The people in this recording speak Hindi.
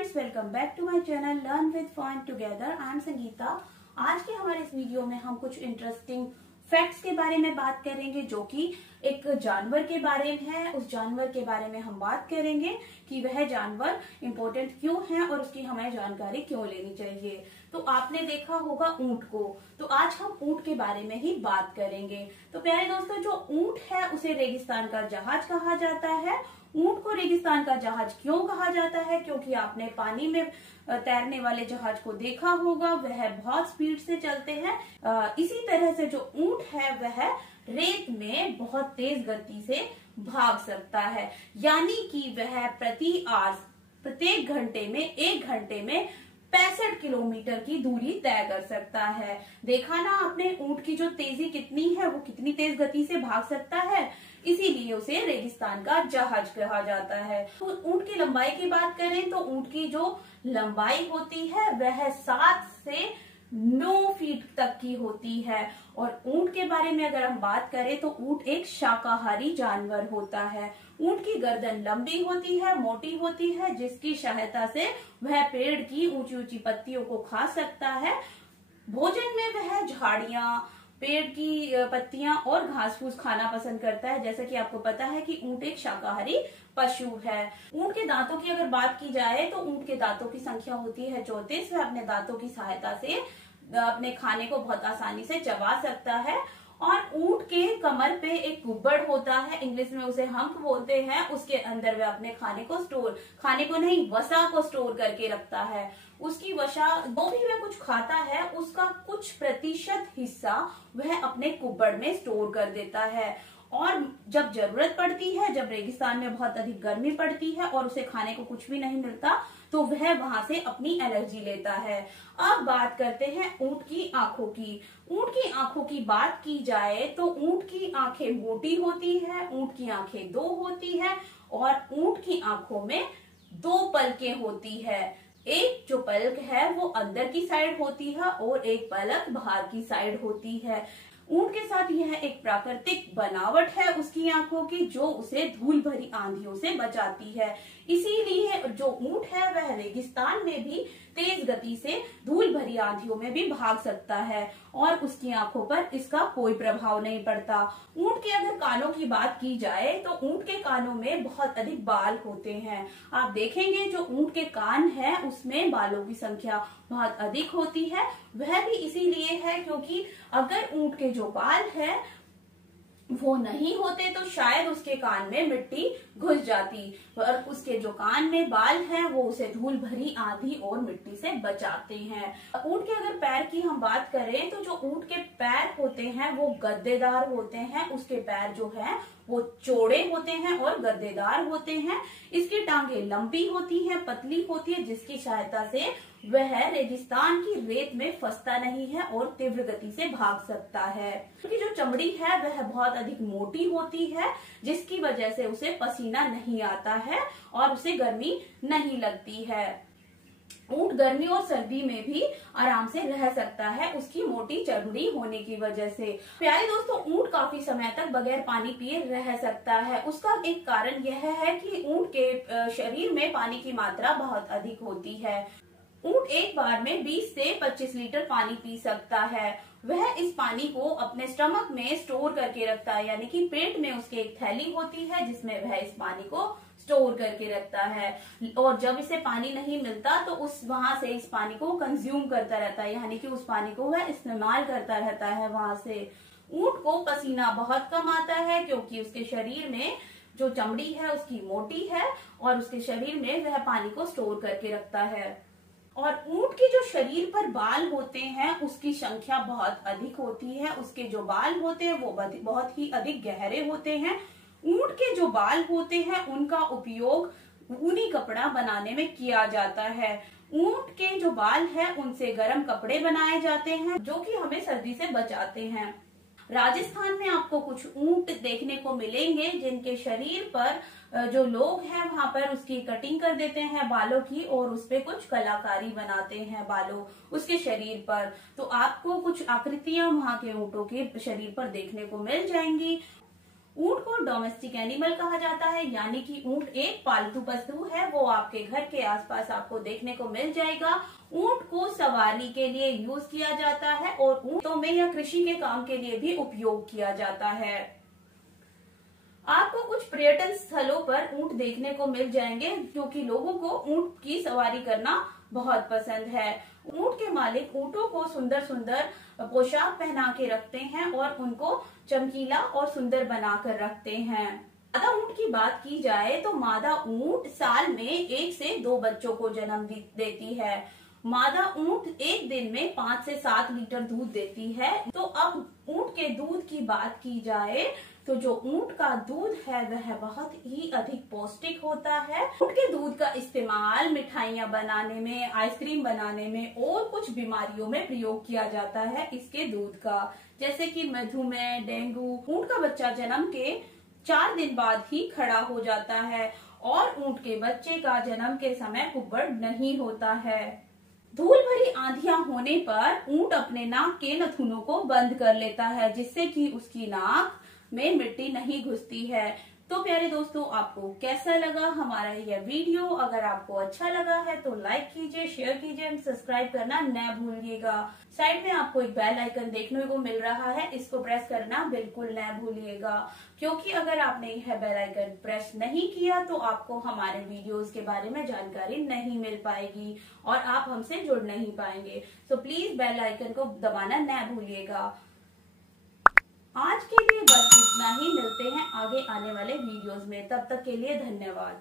Friends, welcome back to my channel learn with fun together. I am Sangeeta. आज के हमारे इस वीडियो में हम कुछ इंटरेस्टिंग फैक्ट्स के बारे में बात करेंगे जो कि एक जानवर के बारे में है। उस जानवर के बारे में हम बात करेंगे कि वह जानवर इम्पोर्टेंट क्यों है और उसकी हमें जानकारी क्यों लेनी चाहिए। तो आपने देखा होगा ऊंट को, तो आज हम ऊंट के बारे में ही बात करेंगे। तो प्यारे दोस्तों, जो ऊंट है उसे रेगिस्तान का जहाज कहा जाता है। ऊंट को रेगिस्तान का जहाज क्यों कहा जाता है? क्योंकि आपने पानी में तैरने वाले जहाज को देखा होगा, वह बहुत स्पीड से चलते हैं। इसी तरह से जो ऊंट है वह रेत में बहुत तेज गति से भाग सकता है, यानी कि वह प्रत्येक घंटे में 1 घंटे में 65 किलोमीटर की दूरी तय कर सकता है। देखा ना आपने ऊंट की जो तेजी कितनी है, वो कितनी तेज गति से भाग सकता है, इसीलिए उसे रेगिस्तान का जहाज कहा जाता है। तो ऊंट की लंबाई की बात करें तो ऊंट की जो लंबाई होती है वह 7 से 9 फीट तक की होती है। और ऊंट के बारे में अगर हम बात करें तो ऊंट एक शाकाहारी जानवर होता है। ऊंट की गर्दन लंबी होती है, मोटी होती है, जिसकी सहायता से वह पेड़ की ऊंची ऊंची पत्तियों को खा सकता है। भोजन में वह झाड़ियां, पेड़ की पत्तियां और घास फूस खाना पसंद करता है। जैसा कि आपको पता है कि ऊंट एक शाकाहारी पशु है। ऊंट के दांतों की अगर बात की जाए तो ऊंट के दांतों की संख्या होती है 34। वह अपने दांतों की सहायता से अपने खाने को बहुत आसानी से चबा सकता है। और ऊंट के कमर पे एक गुब्बड़ होता है, इंग्लिश में उसे हम्प बोलते हैं। उसके अंदर वह अपने खाने को नहीं, वसा को स्टोर करके रखता है। उसकी वसा, जो भी वह कुछ खाता है उसका कुछ प्रतिशत हिस्सा वह अपने कुब्बड़ में स्टोर कर देता है। और जब जरूरत पड़ती है, जब रेगिस्तान में बहुत अधिक गर्मी पड़ती है और उसे खाने को कुछ भी नहीं मिलता, तो वह वहां से अपनी एनर्जी लेता है। अब बात करते हैं ऊंट की आंखों की। ऊंट की आंखों की बात की जाए तो ऊंट की आंखें मोटी होती है, ऊंट की आंखें 2 होती है और ऊंट की आंखों में 2 पलकें होती है। एक जो पलक है वो अंदर की साइड होती है और एक पलक बाहर की साइड होती है। ऊंट के साथ यह एक प्राकृतिक बनावट है उसकी आंखों की, जो उसे धूल भरी आंधियों से बचाती है। इसीलिए जो ऊंट है वह रेगिस्तान में भी तेज गति से धूल भरी आंधियों में भी भाग सकता है और उसकी आंखों पर इसका कोई प्रभाव नहीं पड़ता। ऊंट के अगर कानों की बात की जाए तो ऊंट के कानों में बहुत अधिक बाल होते हैं। आप देखेंगे जो ऊंट के कान है उसमें बालों की संख्या बहुत अधिक होती है। वह भी इसीलिए है क्योंकि अगर ऊंट के जो बाल है वो नहीं होते तो शायद उसके कान में मिट्टी घुस जाती, और उसके जो कान में बाल हैं वो उसे धूल भरी आंधी और मिट्टी से बचाते हैं। ऊंट के अगर पैर की हम बात करें तो जो ऊंट के पैर होते हैं वो गद्देदार होते हैं। उसके पैर जो है वो चौड़े होते हैं और गद्देदार होते हैं। इसकी टांगे लंबी होती हैं, पतली होती है, जिसकी सहायता से वह रेगिस्तान की रेत में फंसता नहीं है और तीव्र गति से भाग सकता है। क्योंकि जो चमड़ी है वह बहुत अधिक मोटी होती है, जिसकी वजह से उसे पसीना नहीं आता है और उसे गर्मी नहीं लगती है। ऊंट गर्मी और सर्दी में भी आराम से रह सकता है उसकी मोटी चमड़ी होने की वजह से। प्यारे दोस्तों, ऊंट काफी समय तक बगैर पानी पिए रह सकता है। उसका एक कारण यह है कि ऊंट के शरीर में पानी की मात्रा बहुत अधिक होती है। ऊंट एक बार में 20 से 25 लीटर पानी पी सकता है। वह इस पानी को अपने स्टमक में स्टोर करके रखता है, यानी कि पेट में उसके एक थैली होती है जिसमें वह इस पानी को स्टोर करके रखता है। और जब इसे पानी नहीं मिलता तो वहां से इस पानी को कंज्यूम करता रहता है, यानी कि उस पानी को वह इस्तेमाल करता रहता है वहां से। ऊंट को पसीना बहुत कम आता है क्योंकि उसके शरीर में जो चमड़ी है उसकी मोटी है और उसके शरीर में वह पानी को स्टोर करके रखता है। और ऊंट के जो शरीर पर बाल होते हैं उसकी संख्या बहुत अधिक होती है। उसके जो बाल होते हैं वो बहुत ही अधिक गहरे होते हैं। ऊंट के जो बाल होते हैं उनका उपयोग ऊनी कपड़ा बनाने में किया जाता है। ऊंट के जो बाल है उनसे गर्म कपड़े बनाए जाते हैं जो कि हमें सर्दी से बचाते हैं। राजस्थान में आपको कुछ ऊंट देखने को मिलेंगे जिनके शरीर पर जो लोग हैं वहां पर उसकी कटिंग कर देते हैं बालों की और उस पे कुछ कलाकारी बनाते हैं बालों उसके शरीर पर। तो आपको कुछ आकृतियां वहां के ऊंटों के शरीर पर देखने को मिल जाएंगी। ऊंट को डोमेस्टिक एनिमल कहा जाता है, यानी कि ऊंट एक पालतू पशु है। वो आपके घर के आसपास आपको देखने को मिल जाएगा। ऊंट को सवारी के लिए यूज किया जाता है और ऊंटों में या कृषि के काम के लिए भी उपयोग किया जाता है। आपको कुछ पर्यटन स्थलों पर ऊंट देखने को मिल जाएंगे, क्योंकि लोगों को ऊंट की सवारी करना बहुत पसंद है। ऊंट के मालिक ऊंटों को सुंदर सुंदर पोशाक पहना के रखते हैं और उनको चमकीला और सुंदर बनाकर रखते हैं। मादा ऊंट की बात की जाए तो मादा ऊंट साल में 1 से 2 बच्चों को जन्म देती है। मादा ऊंट एक दिन में 5 से 7 लीटर दूध देती है। तो अब ऊंट के दूध की बात की जाए तो जो ऊंट का दूध है वह बहुत ही अधिक पौष्टिक होता है। ऊंट के दूध का इस्तेमाल मिठाइयाँ बनाने में, आइसक्रीम बनाने में और कुछ बीमारियों में प्रयोग किया जाता है इसके दूध का, जैसे कि मधुमेह, डेंगू। ऊंट का बच्चा जन्म के 4 दिन बाद ही खड़ा हो जाता है और ऊंट के बच्चे का जन्म के समय कुब्बड़ नहीं होता है। धूल भरी आंधियां होने पर ऊंट अपने नाक के नथुनों को बंद कर लेता है, जिससे कि उसकी नाक में मिट्टी नहीं घुसती है। तो प्यारे दोस्तों, आपको कैसा लगा हमारा यह वीडियो? अगर आपको अच्छा लगा है तो लाइक कीजिए, शेयर कीजिए एंड सब्सक्राइब करना न भूलिएगा। साइड में आपको एक बेल आइकन देखने को मिल रहा है, इसको प्रेस करना बिल्कुल न भूलिएगा, क्योंकि अगर आपने यह बेल आइकन प्रेस नहीं किया तो आपको हमारे वीडियोस के बारे में जानकारी नहीं मिल पाएगी और आप हमसे जुड़ नहीं पाएंगे। तो प्लीज बेल आइकन को दबाना न भूलिएगा। आज के लिए बस इतना ही। मिलते हैं आगे आने वाले वीडियोस में, तब तक के लिए धन्यवाद।